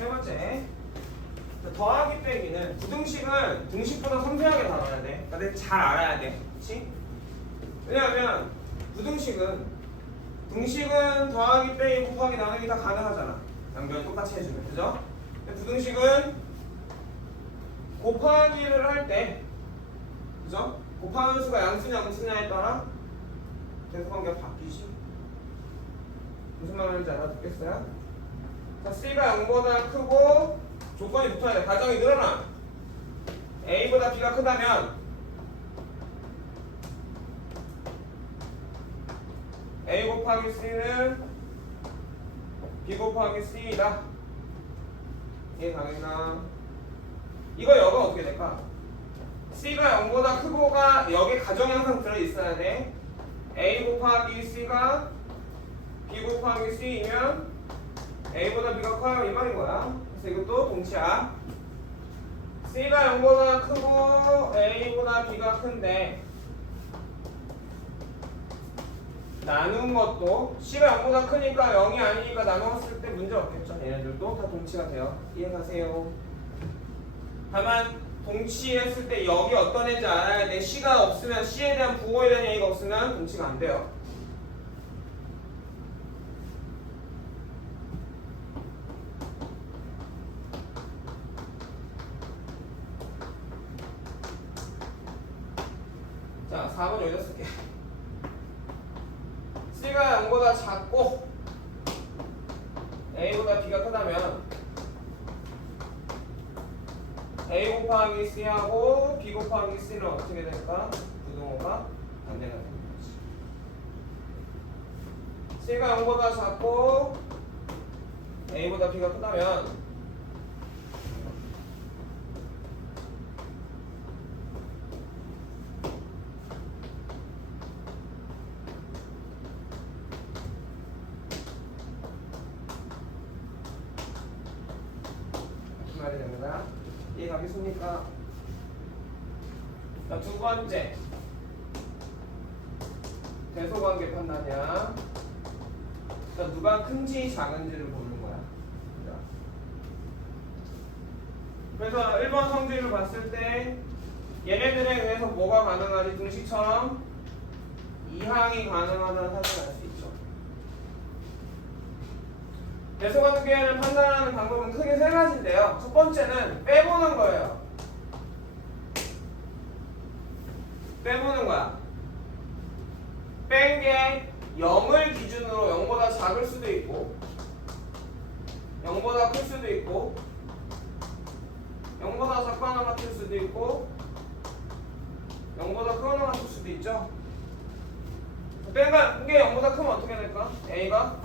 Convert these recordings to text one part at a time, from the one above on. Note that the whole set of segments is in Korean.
세 번째. 자, 더하기 빼기는 부등식은 등식보다 섬세하게 다뤄야 돼. 근데 잘 알아야 돼. 그렇지? 왜냐하면 부등식은 등식은 더하기 빼기 곱하기 나누기 다 가능하잖아. 양변 똑같이 해주면 그죠? 부등식은 곱하기를 할 때 그죠? 곱하는 수가 양수냐 음수냐에 따라 대소관계가 바뀌지. 무슨 말인지 알아듣겠어요? 자, C가 0보다 크고 조건이 붙어야 돼. 가정이 늘어나. A보다 B가 크다면 A 곱하기 C는 B 곱하기 C이다. 이해 가겠나? 이거 여가 어떻게 될까? C가 0보다 크고가 여기 가정이 항상 들어있어야 돼. A 곱하기 C가 B 곱하기 C이면 A보다 B가 커요 이 말인 거야. 그래서 이것도 동치야. C가 0보다 크고 A보다 B가 큰데 나눈 것도 C가 0보다 크니까 0이 아니니까 나누었을 때 문제 없겠죠. 얘네들도 다 동치가 돼요. 이해가세요? 다만 동치했을 때 여기 어떤 애인지 알아야 돼. C가 없으면 C에 대한 부호에 대한 얘기가 없으면 동치가 안 돼요. 자, 4번 여기다 쓸게. C가 0보다 작고 A보다 B가 크다면 A 곱하기 C하고 B 곱하기 C는 어떻게 될까? 부등호가 반대가 되는 거지. C가 0보다 작고 A보다 B가 크다면 큰지 작은지를 보는 거야. 자. 그래서 1번 성질을 봤을 때 얘네들에 의해서 뭐가 가능하지? 등식처럼 이항이 가능하다는 사실을 알 수 있죠. 대소관계를 판단하는 방법은 크게 세 가지인데요. 첫 번째는 빼보는 거예요. 빼보는 거야. 뺀 게 0을 기준으로 0보다 작을 수도 있고 0보다 클 수도 있고 0보다 작거나 같을 수도 있고 0보다 크거나 같을 수도 있죠. 뺀게 0보다 크면 어떻게 될까? A가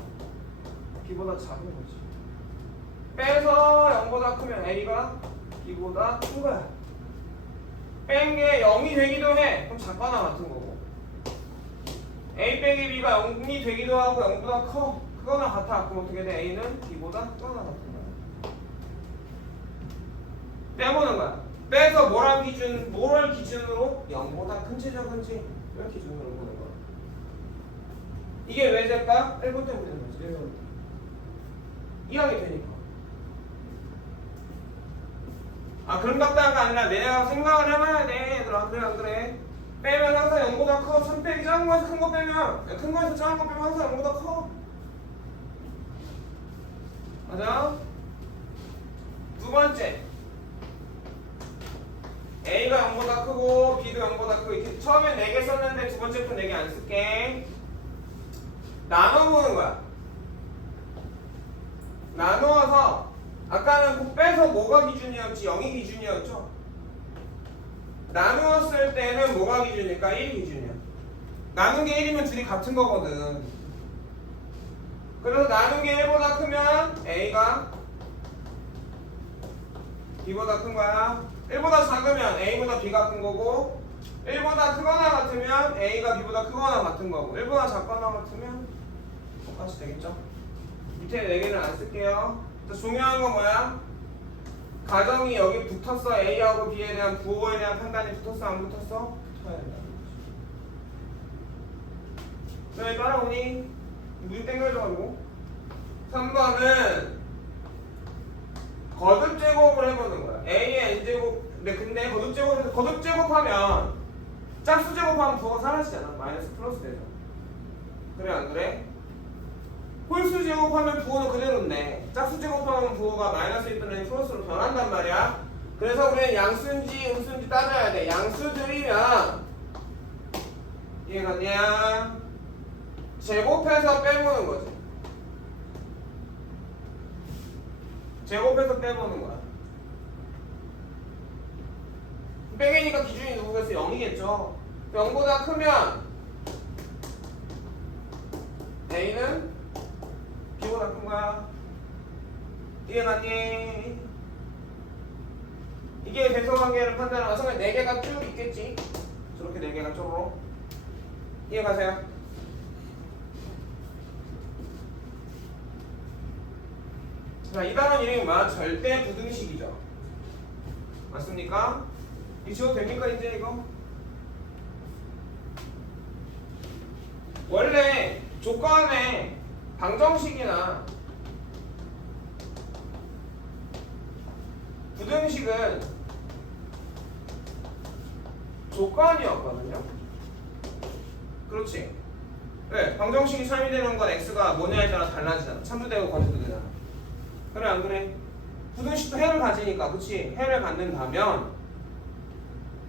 B보다 작은 거지. 빼서 0보다 크면 A가 B보다 큰 거야. 뺀 게 0이 되기도 해. 그럼 작거나 같은 거고. A 빼기 B가 0이 되기도 하고 0보다 커. 크거나 같아. 그럼 어떻게 돼? A는 B보다 크거나 같은 거야. 빼보는 거야. 빼서 뭐랑 기준, 뭐를 기준으로 0보다 큰지 작은지 를 기준으로 보는 거야. 이게 왜 될까? 1번 때문에 되는 거지. 1번 때. 이해하게 되니까. 아 그런 답답가 아니라 내가 생각을 해봐야 돼 얘들아 그래 안 그래 빼면 항상 0보다 커 3 빼기 작은 거에서 큰 거 빼면 큰 거에서 작은 거 빼면 항상 0보다 커 맞아? 두 번째 A가 0보다 크고 B도 0보다 크고 이렇게 처음에 4개 썼는데 두 번째 거 4개 안 쓸게 나눠보는 거야 나누어서 아까는 그 빼서 뭐가 기준이었지? 0이 기준이었죠? 나누었을 때는 뭐가 기준일까? 1이 기준이야 나눈 게 1이면 둘이 같은 거거든 그래서 나눈 게 1보다 크면 A가 B보다 큰 거야 1보다 작으면 A보다 B가 큰 거고 1보다 크거나 같으면 A가 B보다 크거나 같은 거고 1보다 작거나 같으면 똑같이 되겠죠? 밑에 4개는 안 쓸게요. 또 중요한 건 뭐야? 가정이 여기 붙었어. A하고 B에 대한 부호에 대한 판단이 붙었어? 안 붙었어? 붙어야 된다. 왜 따라오니? 눈 땡겨져가지고. 3번은 거듭 제곱을 해보는 거야. a의 n 제곱. 근데 근데 거듭 제곱 거듭 제곱하면 짝수 제곱하면 부호가 사라지잖아. 마이너스 플러스 되죠. 그래 안 그래? 홀수 제곱하면 부호는 그대로인데 짝수 제곱하면 부호가 마이너스 있던 애는 플러스로 변한단 말이야. 그래서 우리는 양수인지 음수인지 따져야 돼. 양수들이면 이해갔냐? 제곱해서 빼보는 거지. 제곱해서 빼보는 거야. 빼개니까 기준이 누구겠어? 0이겠죠. 0보다 크면 A는 큰 거야. 이해갔니? 이게 배수관계를 판단하는 성에 4개가 쭉 있겠지? 저렇게 4개가 쪼로록. 이해가세요? 자, 이 단원 이름이 뭐야? 절대 부등식이죠. 맞습니까? 이 지워도 됩니까, 이제 이거? 원래 조건의 방정식이나 부등식은 조건이었거든요. 그렇지. 네, 방정식이 참이되는 건 x가 뭐냐에 따라 달라지잖아. 참도 되고 거짓도 되잖아. 그래 안 그래? 부등식도 해를 가지니까 그치? 해를 갖는다면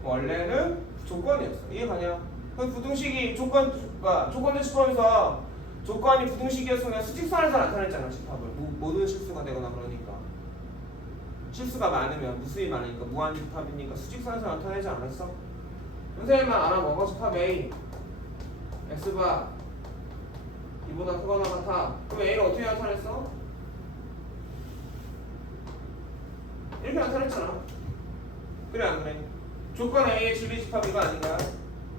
원래는 조건이었어. 이해가냐? 그 부등식이 조건, 그러니까 조건 대치법에서 조건이 부등식이었으면 수직선에서 나타냈잖아, 집합을. 모- 모든 실수가 되거나 그러니까. 실수가 많으면 무수히 많으니까 무한 집합이니까 수직선에서 나타내지 않았어? 선생님만 알아먹어 집합 A X바 이보다 크거나 같아 그럼 A를 어떻게 나타냈어? 이렇게 나타냈잖아 그래 안 그래? 조건 A의 진리 집합 이거 아닌가요?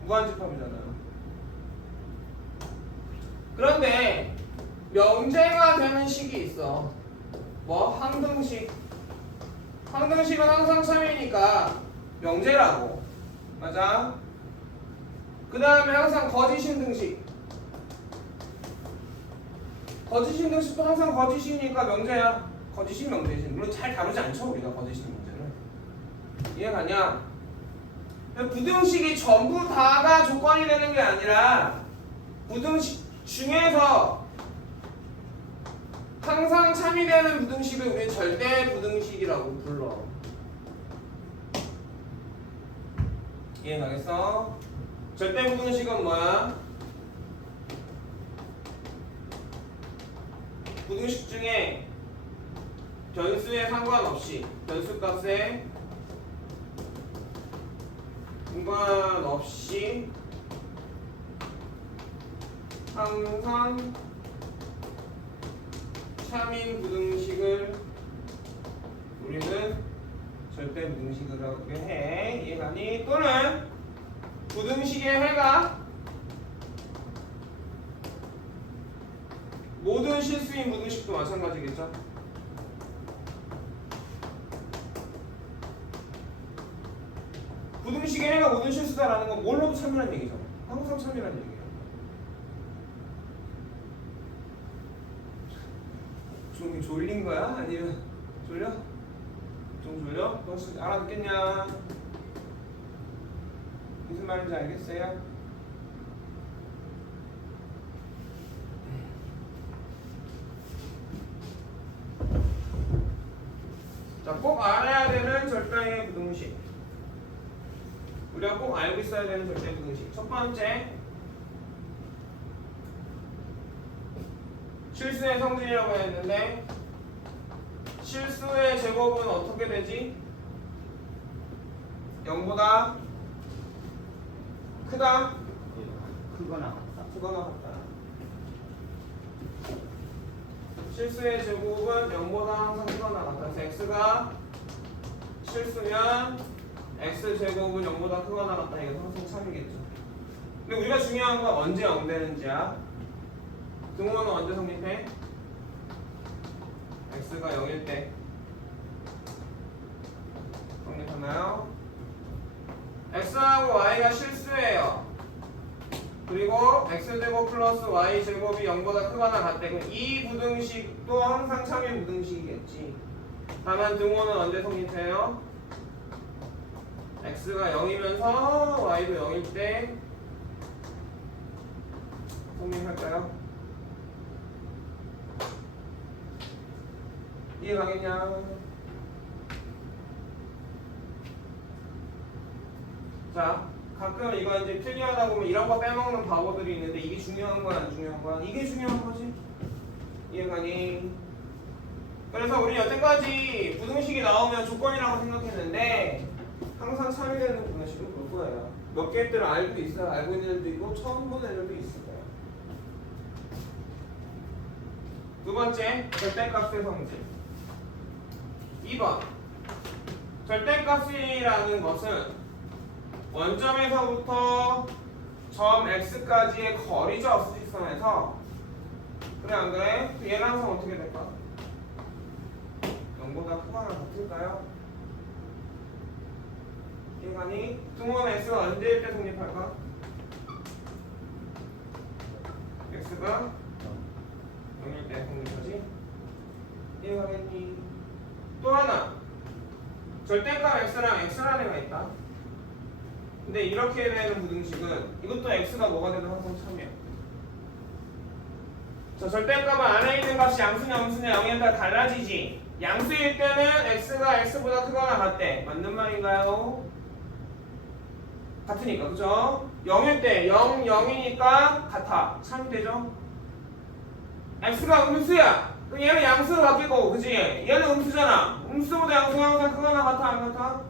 무한 집합이잖아요 그런데 명제가 되는 식이 있어 뭐? 항등식 항등식은 항상 참이니까 명제라고 맞아? 그 다음에 항상 거짓인 등식 거짓인 등식도 항상 거짓이니까 명제야 거짓인 명제지 물론 잘 다루지 않죠 우리가 거짓인 문제는 이해가냐? 부등식이 전부 다가 조건이 되는 게 아니라 부등식 중에서 항상 참이 되는 부등식을 우리 절대 부등식이라고 불러 이해가겠어? 절대 부등식은 뭐야? 부등식 중에 변수에 상관없이 변수값에 상관없이 항상 참인 부등식을 우리는 절대 부등식이라고 해. 이해가니? 또는 부등식의 회가 모든 실수인 부등식도 마찬가지겠죠? 부등식의 회가 모든 실수다라는 건 뭘로도 참이라는 얘기잖아. 항상 참이라는 얘기 좀 졸린 거야? 아니면 졸려? 좀 졸려? 너 혹시 알아듣겠냐? 무슨 말인지 알겠어요? 자, 꼭 알아야 되는 절대의 부등식. 우리가 꼭 알고 있어야 되는 절대 부등식. 첫 번째, 실수의 성질이라고 했는데 실수의 제곱은 어떻게 되지? 0보다 크다? 크거나 같다. 크거나 같다. 실수의 제곱은 0보다 항상 크거나 같다. 그래서 x가 실수면 x 제곱은 0보다 크거나 같다. 이거 항상 참이겠죠. 근데 우리가 중요한 건 언제 0 되는지야. 등호는 언제 성립해? x가 0일 때 성립하나요? x하고 y가 실수예요. 그리고 x제곱 플러스 y제곱이 0보다 크거나 같대. 그럼 이 부등식도 항상 참인 부등식이겠지. 다만 등호는 언제 성립해요? x가 0이면서 y도 0일 때 성립할까요? 이해 가겠냐? 자, 가끔 이거 이제 필기하다 보면 이런 거 빼먹는 바보들이 있는데 이게 중요한 거야, 안 중요한 거야? 이게 중요한 거지. 이해가니? 그래서 우리 여태까지 부등식이 나오면 조건이라고 생각했는데 항상 참여되는 부등식은 볼 거예요. 몇 개들 알고 있어요. 알고 있는 애들도 있고 처음 보는 애들도 거예요. 두 번째, 절대값의 성질. 2번. 절대값이라는 것은 원점에서부터 점 x까지의 거리죠 수직선에서 그래 안 그래? 그 얘는 항상 어떻게 될까? 0보다 크거나 같을까요? 인간이 등원 x가 언제일 때 성립할까? x가 0일 때 성립하지? 이해가겠니? 또 하나. 절대값 x랑 애가 있다. 근데 이렇게 되는 부등식은 이것도 x가 뭐가 되든 항상 참이야 자 절대값은 안에 있는 값이 양수냐 음수냐 0에 따라 달라지지. 양수일 때는 x가 x보다 크거나 같대. 맞는 말인가요? 같으니까 그죠? 0일 때 0, 0이니까 같아. 참이 되죠? x가 음수야 얘는 양수로 바뀔 거고 그지? 얘는 음수잖아. 음수보다 양수가 항상 크거나 같아 안 같아?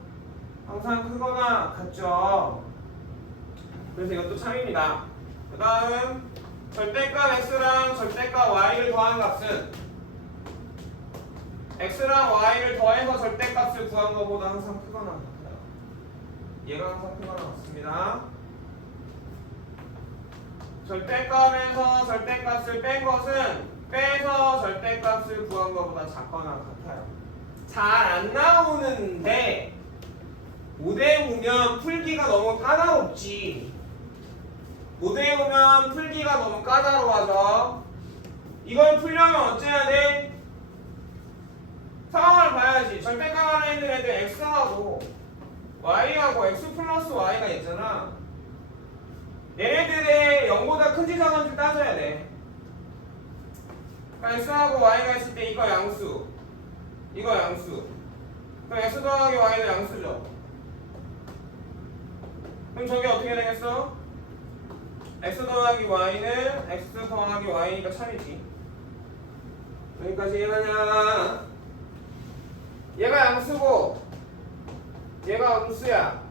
항상 크거나 같죠? 그래서 이것도 참입니다. 그 다음 절대값 x랑 절대값 y를 더한 값은? x랑 y를 더해서 절대값을 구한 것보다 항상 크거나 같아요. 얘가 항상 크거나 같습니다. 절대값에서 절대값을 뺀 것은 빼서 절대값을 구한 것보다 작거나 같아요. 잘 안 나오는데 모델 보면 풀기가 너무 까다롭지. 모델 보면 풀기가 너무 까다로워져. 이걸 풀려면 어째야 돼? 상황을 봐야지. 절대값 안에 있는 애들 x하고 y하고 x 플러스 y가 있잖아. 얘네들의 0보다 큰지 작은지 따져야 돼. X하고 y가 있을 때 이거 양수, 이거 양수. 그럼 x 더하기 y는 양수죠. 그럼 저게 어떻게 되겠어? x 더하기 y는 x 더하기 y니까 참이지. 여기까지 이해가냐? 얘가 양수고 얘가 음수야.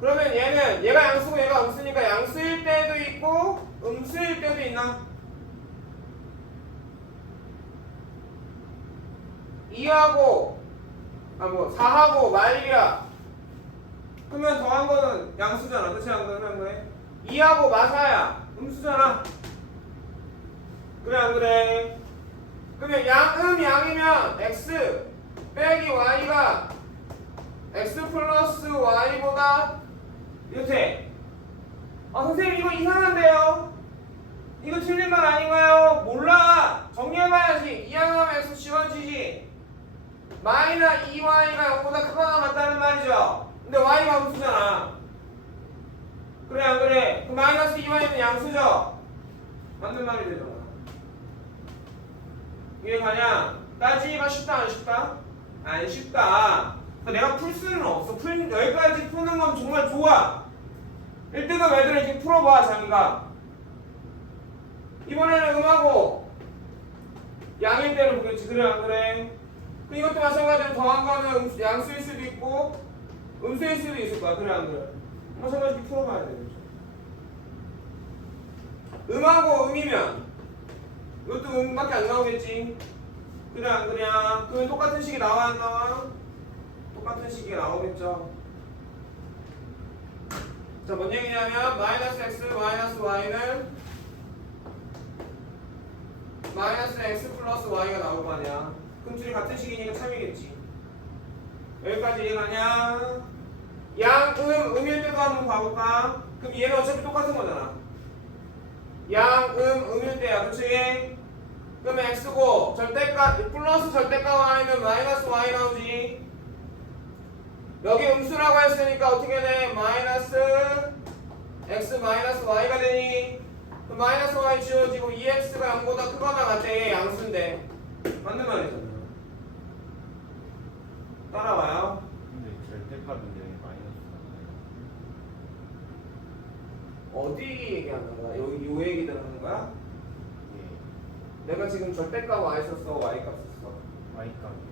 그러면 얘는 얘가 양수고 얘가 음수니까 양수일 때도 있고 음수일 때도 있나? 2하고 아뭐 4하고 마일이야. 그러면 더한 거는 양수잖아. 그치 안 그래? 안 그래? 2하고 마사야. 음수잖아. 그래 안 그래? 그러면 양음 양이면 x 빼기 y가 x 플러스 y보다 이렇게 아 선생님 이거 이상한데요? 이거 틀린 말 아닌가요? 몰라 정리해봐야지 이항하면 x 지워지지 마이나 2y가 0보다 크거나 같다는 말이죠. 근데 y가 음수잖아. 그래 안 그래? 그 마이너스 2y는 양수죠? 맞는 말이 되잖아. 이게 가냐? 따지기가 쉽다 안 쉽다? 안 쉽다. 내가 풀 수는 없어. 풀, 여기까지 푸는 건 정말 좋아. 1등급 애들 이렇게 풀어봐 자기가. 이번에는 음하고 양일 때를 보겠지. 그래 안 그래? 그 이것도 마찬가지로 더한 거는 음- 양수일 수도 있고 음수일 수도 있을 거야 그래 안 그래? 마찬가지로 풀어봐야 되겠죠 음하고 음이면 이것도 음밖에 안 나오겠지 그래 안 그래? 그러면 똑같은 식이 나와 안 나와? 똑같은 식이 나오겠죠 자, 뭔 얘기냐면 마이너스 x 마이너스 y는 마이너스 x 플러스 y가 나올 거 아니야. 그럼 둘이 같은 식이니까 참이겠지. 여기까지 이해가냐? 양, 음, 음일 때도 한번 봐볼까? 그럼 얘는 어차피 똑같은 거잖아. 양, 음, 음일 때야. 그치? 그러면 x고 절대값 플러스 절대값 y는 마이너스 y 나오지. 여기 음수라고 했으니까 어떻게 돼? 마이너스 x 마이너스 y가 되니 그 마이너스 y 지워지고 2x가 0보다 크거나 얘 양수인데 맞는 말이잖아. 따라와요. 근데 절대값인데 마이너스가 어디 얘기하는 거야? 여기 요 얘기 들 하는 거야? 예. 내가 지금 절대값 y 썼어, y 값 썼어. y값이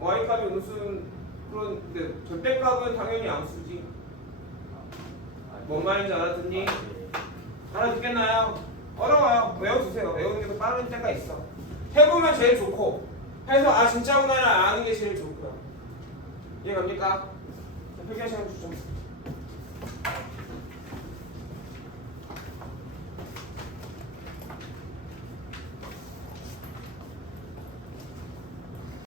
y 값이 음수는 그런데 절대값은 당연히 양수지. 뭔 말인지 알아듣니? 아, 예. 알아듣겠나요? 어려워요. 외워두세요. 외우는 게 더 빠른 때가 있어. 해보면 제일 좋고 해서 아 진짜구나를 아는 게 제일 좋고요. 이해갑니까? 자, 표기하시면 주죠.